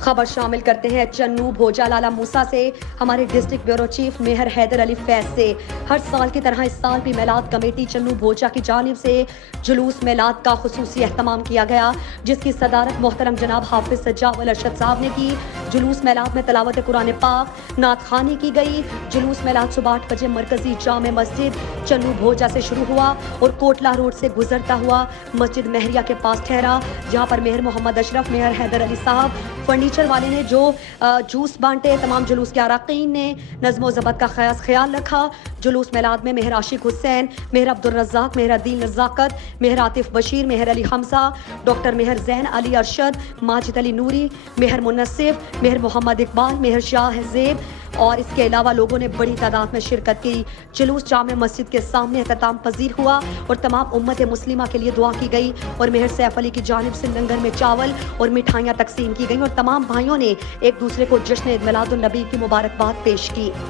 خبر شامل کرتے ہیں چنوں بھوجا لالہ موسى سے. ہمارے ڈسٹرکٹ بیورو چیف مہرحىدر علی فیض سے ہر سال کی طرح اس سال بھی میلاد کمیٹی چنوں بھوجا کی جانب سے جلوس میلاد کا خصوصی احتمام کیا گیا، جس کی صدارت محترم جناب حافظ سجاول ارشد صاحب نے کی. جلوس میلاد میں تلاوت قرآن پاک، نعت خوانی کی گئی. جلوس میلاد صبح 8 بجے مرکزی جامع مسجد چنوں بھوجا سے شروع ہوا اور کوٹلہ روڈ سے گزرتا ہوا مسجد مہرحىدر کے پاس ٹھہرا، جہاں پر محمد اشرف مہرحىدر علی صاحب فرنیچر والے نے جو جوس بانٹے. تمام جلوس کے اراکین نے نظم و ضبط کا خیال رکھا. جلوس میلاد میں مہر عاشق حسین، مہر عبدالرزاق، مہر الدین نزاکت، مہر عاطف بشیر، مہر علی حمزہ، ڈاکٹر مہر زین علی ارشد، ماجد علی نوری، مہر منصف، مہر محمد اقبال، مہر شاہ زیب اور اس کے علاوہ لوگوں نے بڑی تعداد میں شرکت کی. جلوس جامع مسجد کے سامنے اختتام پذیر ہوا اور تمام امت مسلمہ کے لیے دعا کی گئی اور مہر سیف علی کی جانب سے لنگر میں چاول اور مٹھائیاں تقسیم کی گئیں اور تمام بھائیوں نے ایک دوسرے کو جشن میلاد النبی کی مبارکباد پیش کی.